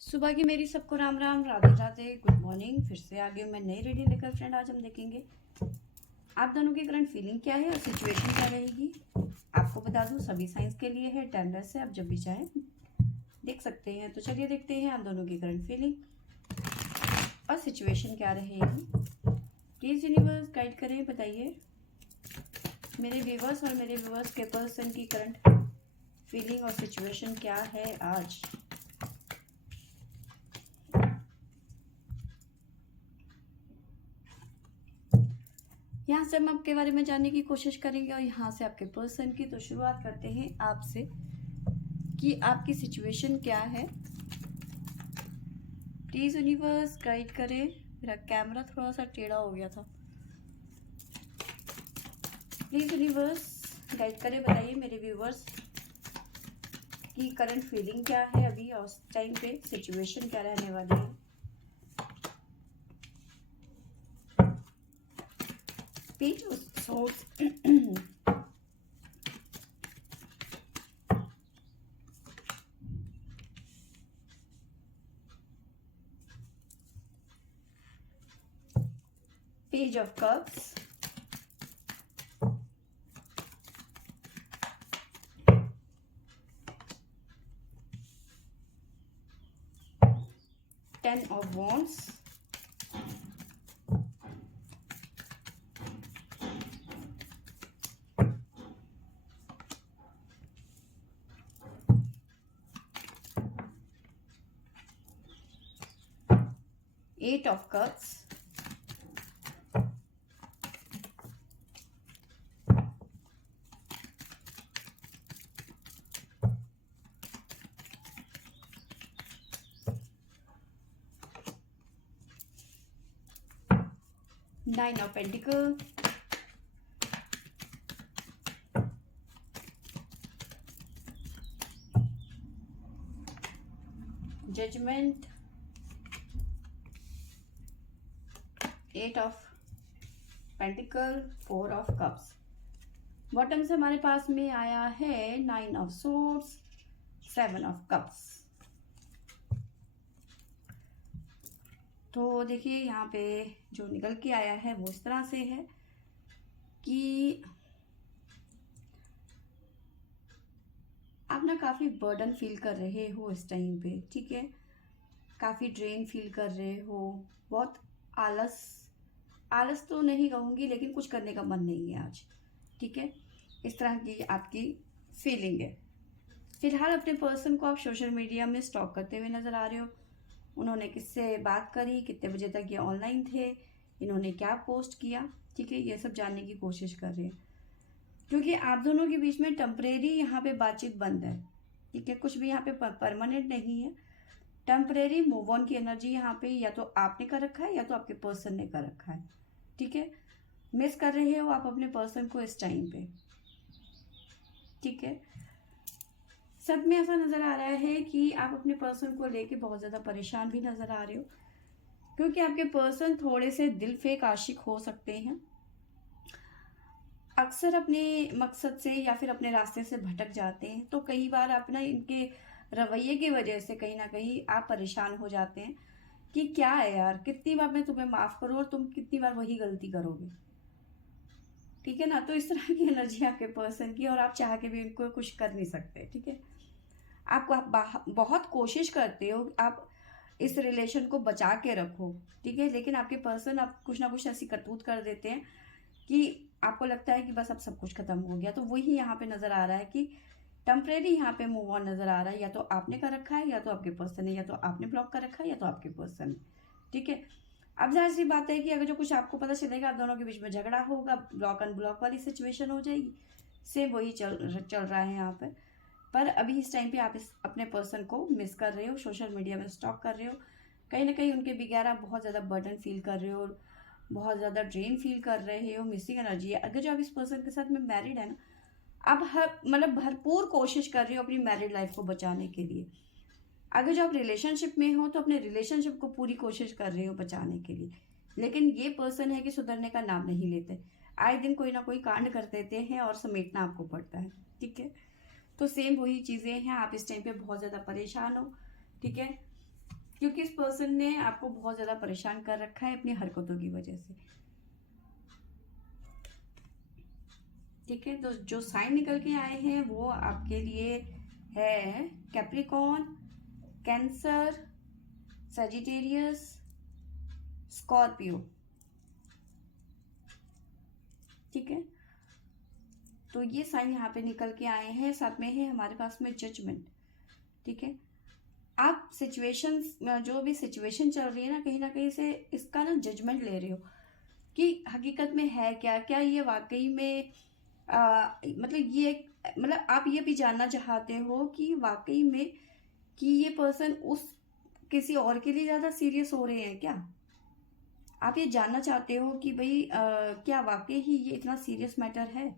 सुबह की मेरी सबको राम राम, राधे राधे, गुड मॉर्निंग। फिर से आ गई मैं नई रीडिंग लेकर फ्रेंड। आज हम देखेंगे आप दोनों की करंट फीलिंग क्या है और सिचुएशन क्या रहेगी। आपको बता दूं सभी साइंस के लिए है, टेंडर से आप जब भी चाहें देख सकते हैं। तो चलिए देखते हैं आप दोनों की करंट फीलिंग और सिचुएशन क्या रहेगी। प्लीज़ यूनिवर्स गाइड करें, बताइए मेरे व्यूवर्स और मेरे व्यूवर्स के पर्सन की करंट फीलिंग और सिचुएशन क्या है आज। यहाँ से हम आपके बारे में जानने की कोशिश करेंगे और यहाँ से आपके पर्सन की। तो शुरुआत करते हैं आपसे कि आपकी सिचुएशन क्या है। प्लीज़ यूनिवर्स गाइड करें। मेरा कैमरा थोड़ा सा टेढ़ा हो गया था। प्लीज़ यूनिवर्स गाइड करें, बताइए मेरे व्यूवर्स की करंट फीलिंग क्या है अभी और उस टाइम पे सिचुएशन क्या रहने वाली है। Page of swords, page of cups, ten of wands, eight of cups, nine of pentacle, judgement, eight of pentacle, four of cups. Bottom से हमारे पास में आया है nine of swords, seven of cups. तो देखिए यहाँ पे जो निकल के आया है वो इस तरह से है कि आप ना काफ़ी बर्डन फील कर रहे हो इस टाइम पे, ठीक है। काफ़ी ड्रेन फील कर रहे हो, बहुत आलस, आलस तो नहीं कहूँगी लेकिन कुछ करने का मन नहीं है आज, ठीक है। इस तरह की आपकी फीलिंग है। फिलहाल अपने पर्सन को आप सोशल मीडिया में स्टॉक करते हुए नज़र आ रहे हो। उन्होंने किससे बात करी, कितने बजे तक ये ऑनलाइन थे, इन्होंने क्या पोस्ट किया, ठीक है, ये सब जानने की कोशिश कर रहे हैं। क्योंकि आप दोनों के बीच में टेम्परेरी यहाँ पे बातचीत बंद है, ठीक है। कुछ भी यहाँ पे परमानेंट नहीं है। टेम्परेरी मूव ऑन की एनर्जी यहाँ पे या तो आपने कर रखा है या तो आपके पर्सन ने कर रखा है, ठीक है। मिस कर रहे हो आप अपने पर्सन को इस टाइम पे, ठीक है। सब में ऐसा नज़र आ रहा है कि आप अपने पर्सन को लेके बहुत ज़्यादा परेशान भी नज़र आ रहे हो, क्योंकि आपके पर्सन थोड़े से दिल फेक आशिक हो सकते हैं। अक्सर अपने मकसद से या फिर अपने रास्ते से भटक जाते हैं। तो कई बार अपना इनके रवैये की वजह से कहीं ना कहीं आप परेशान हो जाते हैं कि क्या है यार, कितनी बार मैं तुम्हें माफ़ करूँ और तुम कितनी बार वही गलती करोगे, ठीक है ना। तो इस तरह की एनर्जी आपके पर्सन की, और आप चाह के भी इनको कुछ कर नहीं सकते, ठीक है। आप बहुत कोशिश करते हो आप इस रिलेशन को बचा के रखो, ठीक है, लेकिन आपके पर्सन आप कुछ ना कुछ ऐसी करतूत कर देते हैं कि आपको लगता है कि बस अब सब कुछ खत्म हो गया। तो वही यहाँ पे नज़र आ रहा है कि टेम्परेरी यहाँ पे मूव ऑन नज़र आ रहा है। या तो आपने कर रखा है या तो आपके पर्सन है, या तो आपने ब्लॉक कर रखा है या तो आपके पर्सन है, ठीक है। अब जाहिर सी बात है कि अगर जो कुछ आपको पता चलेगा आप दोनों के बीच में झगड़ा होगा, ब्लॉक अनब्लॉक वाली सिचुएशन हो जाएगी। सेम वही चल रहा है यहाँ पर अभी इस टाइम पे आप इस अपने पर्सन को मिस कर रहे हो, सोशल मीडिया में स्टॉक कर रहे हो। कहीं ना कहीं उनके बगैर आप बहुत ज़्यादा बर्डन फील कर रहे हो, बहुत ज़्यादा ड्रेन फील कर रहे हो, मिसिंग एनर्जी है। अगर जो आप इस पर्सन के साथ में मैरिड है ना, आप हर मतलब भरपूर कोशिश कर रहे हो अपनी मैरिड लाइफ को बचाने के लिए। अगर जो आप रिलेशनशिप में हो तो अपने रिलेशनशिप को पूरी कोशिश कर रहे हो बचाने के लिए, लेकिन ये पर्सन है कि सुधरने का नाम नहीं लेते। आए दिन कोई ना कोई कांड कर देते हैं और समेटना आपको पड़ता है, ठीक है। तो सेम वही चीज़ें हैं, आप इस टाइम पे बहुत ज़्यादा परेशान हो, ठीक है। क्योंकि इस पर्सन ने आपको बहुत ज्यादा परेशान कर रखा है अपनी हरकतों की वजह से। ठीक है, तो जो साइन निकल के आए हैं वो आपके लिए है कैप्रिकॉर्न, कैंसर, सजिटेरियस, स्कॉर्पियो। ठीक है, तो ये साइन यहाँ पे निकल के आए हैं। साथ में है हमारे पास में जजमेंट। ठीक है, आप सिचुएशन, जो भी सिचुएशन चल रही है ना कहीं से इसका ना जजमेंट ले रहे हो कि हकीकत में है क्या, क्या ये वाकई में मतलब ये मतलब आप ये भी जानना चाहते हो कि वाकई में कि ये पर्सन उस किसी और के लिए ज़्यादा सीरियस हो रहे हैं क्या। आप ये जानना चाहते हो कि भाई क्या वाकई ही ये इतना सीरियस मैटर है,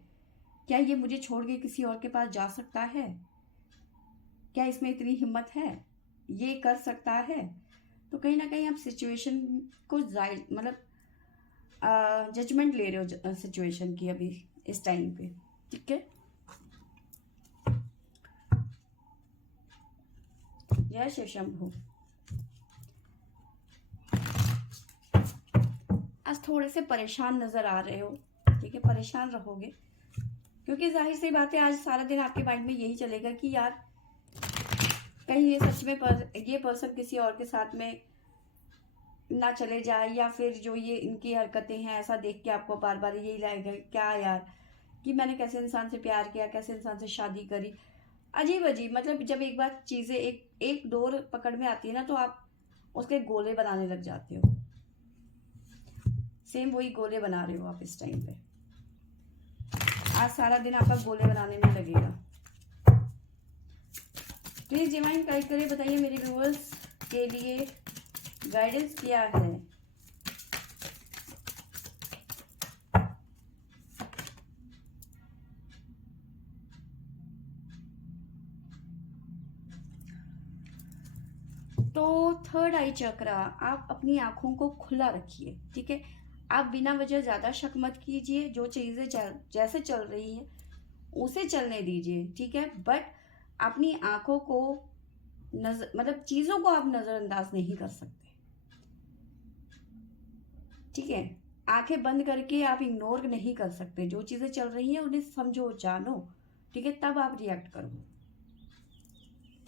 क्या ये मुझे छोड़ के किसी और के पास जा सकता है, क्या इसमें इतनी हिम्मत है, ये कर सकता है। तो कहीं ना कहीं आप सिचुएशन को मतलब जजमेंट ले रहे हो सिचुएशन की अभी इस टाइम पे। ठीक है, जय शिव शंभू। आज थोड़े से परेशान नजर आ रहे हो। ठीक है, परेशान रहोगे क्योंकि जाहिर सी बात है आज सारा दिन आपके माइंड में यही चलेगा कि यार कहीं ये सच में ये पर्सन किसी और के साथ में ना चले जाए, या फिर जो ये इनकी हरकतें हैं ऐसा देख के आपको बार बार यही लगेगा क्या यार कि मैंने कैसे इंसान से प्यार किया, कैसे इंसान से शादी करी। अजीब अजीब, मतलब जब एक बार चीज़ें एक डोर पकड़ में आती है ना तो आप उसके गोले बनाने लग जाते हो। सेम वही गोले बना रहे हो आप इस टाइम पे। आज सारा दिन आपका गोले बनाने में लगेगा। प्लीज डिवाइन गाइड करिए, बताइए मेरे व्यूअर्स के लिए गाइडेंस क्या है। तो थर्ड आई चक्रा, आप अपनी आंखों को खुला रखिए। ठीक है, आप बिना वजह ज्यादा शक मत कीजिए, जो चीजें जैसे चल रही है उसे चलने दीजिए। ठीक है, बट अपनी आंखों को मतलब चीजों को आप नजरअंदाज नहीं कर सकते। ठीक है, आंखें बंद करके आप इग्नोर नहीं कर सकते। जो चीजें चल रही हैं उन्हें समझो, जानो। ठीक है, तब आप रिएक्ट करो।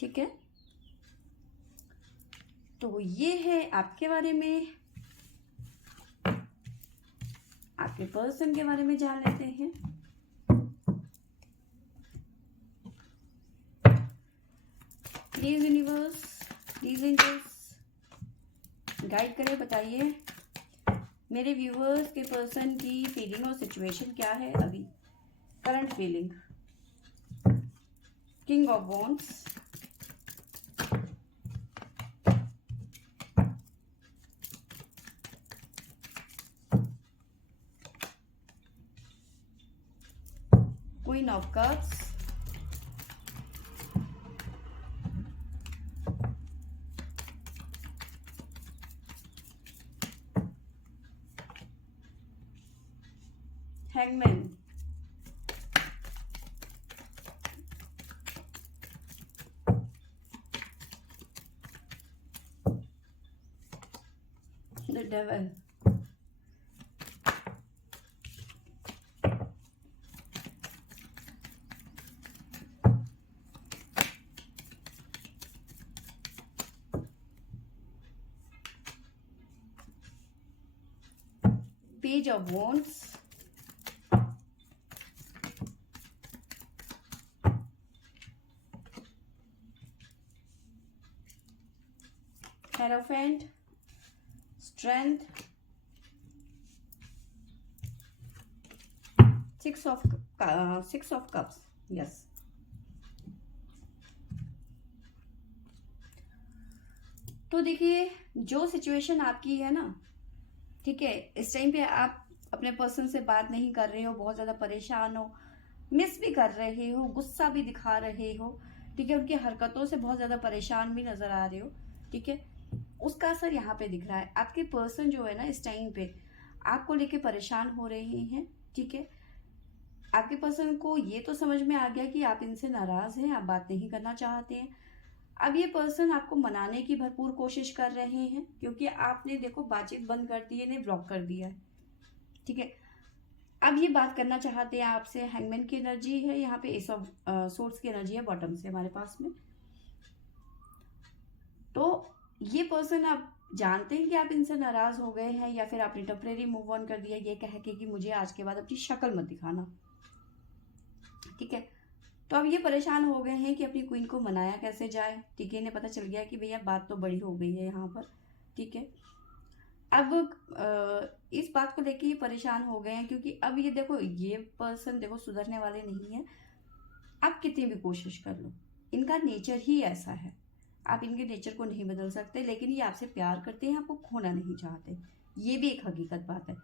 ठीक है, तो ये है आपके बारे में। आपके पर्सन के बारे में जान लेते हैं। Please universe, please angels guide करें, बताइए मेरे व्यूअर्स के पर्सन की फीलिंग और सिचुएशन क्या है अभी, current feeling. King of wands, queen of cups, hangman, the devil, page of wands, Hierophant, Strength, Six of Cups, yes। तो देखिए जो सिचुएशन आपकी है ना, ठीक है, इस टाइम पे आप अपने पर्सन से बात नहीं कर रहे हो, बहुत ज्यादा परेशान हो, मिस भी कर रहे हो, गुस्सा भी दिखा रहे हो। ठीक है, उनकी हरकतों से बहुत ज्यादा परेशान भी नजर आ रहे हो। ठीक है, उसका असर यहाँ पे दिख रहा है। आपके पर्सन जो है ना इस टाइम पे आपको लेके परेशान हो रहे हैं। ठीक है, आपके पर्सन को ये तो समझ में आ गया कि आप इनसे नाराज हैं, आप बात नहीं करना चाहते हैं। अब ये पर्सन आपको मनाने की भरपूर कोशिश कर रहे हैं, क्योंकि आपने देखो बातचीत बंद कर दी है, इन्हें ब्लॉक कर दिया है। ठीक है, अब ये बात करना चाहते हैं आपसे। हैंगमैन की एनर्जी है यहाँ पे, एस ऑफ सोर्ड्स की एनर्जी है बॉटम से हमारे पास में। तो ये पर्सन आप जानते हैं कि आप इनसे नाराज हो गए हैं, या फिर आपने टेम्परेरी मूव ऑन कर दिया ये कह के कि मुझे आज के बाद अपनी शक्ल मत दिखाना। ठीक है, तो अब ये परेशान हो गए हैं कि अपनी क्वीन को मनाया कैसे जाए। ठीक है, इन्हें पता चल गया कि भैया बात तो बड़ी हो गई है यहाँ पर। ठीक है, अब इस बात को लेके ये परेशान हो गए हैं, क्योंकि अब ये देखो ये पर्सन देखो सुधरने वाले नहीं है। आप कितनी भी कोशिश कर लो, इनका नेचर ही ऐसा है, आप इनके नेचर को नहीं बदल सकते। लेकिन ये आपसे प्यार करते हैं, आपको खोना नहीं चाहते, ये भी एक हकीकत बात है।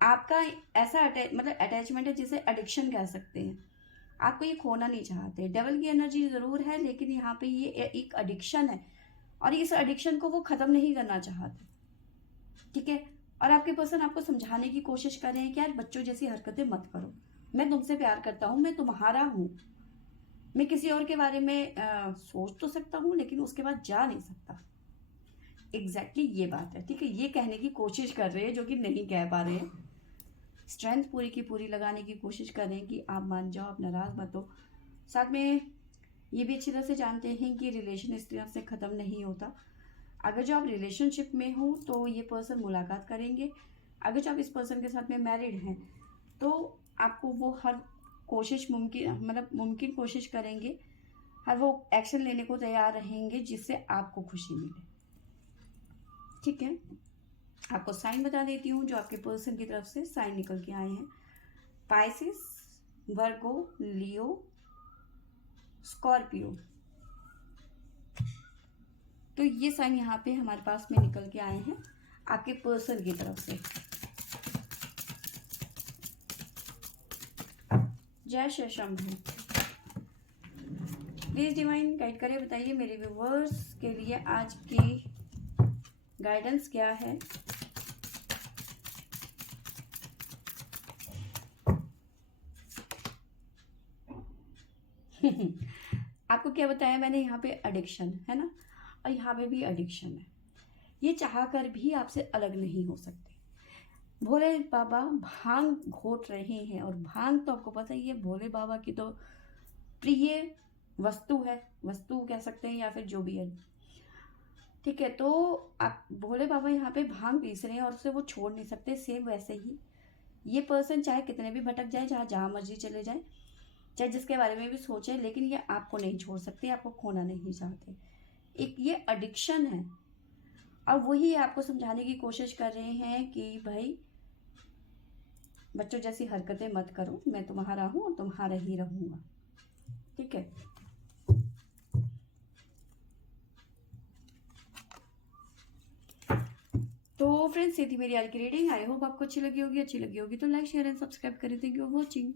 आपका ऐसा मतलब अटैचमेंट है जिसे एडिक्शन कह सकते हैं। आपको ये खोना नहीं चाहते। डेवल की एनर्जी ज़रूर है, लेकिन यहाँ पे ये एक एडिक्शन है, और इस एडिक्शन को वो ख़त्म नहीं करना चाहते। ठीक है, और आपके पर्सन आपको समझाने की कोशिश कर रहे हैं कि यार बच्चों जैसी हरकतें मत करो, मैं तुमसे प्यार करता हूँ, मैं तुम्हारा हूँ, मैं किसी और के बारे में सोच तो सकता हूँ लेकिन उसके बाद जा नहीं सकता। एग्जैक्टली ये बात है। ठीक है, ये कहने की कोशिश कर रहे हैं जो कि नहीं कह पा रहे हैं। स्ट्रेंथ पूरी की पूरी लगाने की कोशिश कर रहे हैं कि आप मान जाओ, आप नाराज मत हो। साथ में ये भी अच्छी तरह से जानते हैं कि रिलेशन इस तरह से ख़त्म नहीं होता। अगर जो आप रिलेशनशिप में हो तो ये पर्सन मुलाकात करेंगे। अगर जो आप इस पर्सन के साथ में मैरिड हैं तो आपको वो हर कोशिश मुमकिन कोशिश करेंगे, हर वो एक्शन लेने को तैयार रहेंगे जिससे आपको खुशी मिले। ठीक है, आपको साइन बता देती हूँ जो आपके पर्सन की तरफ से साइन निकल के आए हैं। पाइसिस, वर्गो, लियो, स्कॉर्पियो। तो ये साइन यहाँ पे हमारे पास में निकल के आए हैं आपके पर्सन की तरफ से। जय Shri Shambhu. Please divine guide करें, बताइए मेरे व्यूवर्स के लिए आज की गाइडेंस क्या है। आपको क्या बताया मैंने, यहाँ पे एडिक्शन है ना, और यहाँ पे भी एडिक्शन है। ये चाह कर भी आपसे अलग नहीं हो सकते। भोले बाबा भांग घोट रहे हैं, और भांग तो आपको पता ही है भोले बाबा की तो प्रिय वस्तु है, वस्तु कह सकते हैं या फिर जो भी है। ठीक है, तो आप भोले बाबा यहाँ पे भांग पीस रहे हैं और उसे वो छोड़ नहीं सकते। सेम वैसे ही ये पर्सन चाहे कितने भी भटक जाए, जहाँ मर्जी चले जाए, चाहे जिसके बारे में भी सोचे, लेकिन ये आपको नहीं छोड़ सकते, आपको खोना नहीं चाहते। एक ये एडिक्शन है, और वही आपको समझाने की कोशिश कर रहे हैं कि भाई बच्चों जैसी हरकतें मत करो, मैं तुम्हारा हूँ और तुम्हारा ही रहूँगा। ठीक है, तो फ्रेंड्स ये थी मेरी आज की रीडिंग। आई होप आपको अच्छी लगी होगी तो लाइक शेयर एंड सब्सक्राइब करें। Thank you for watching.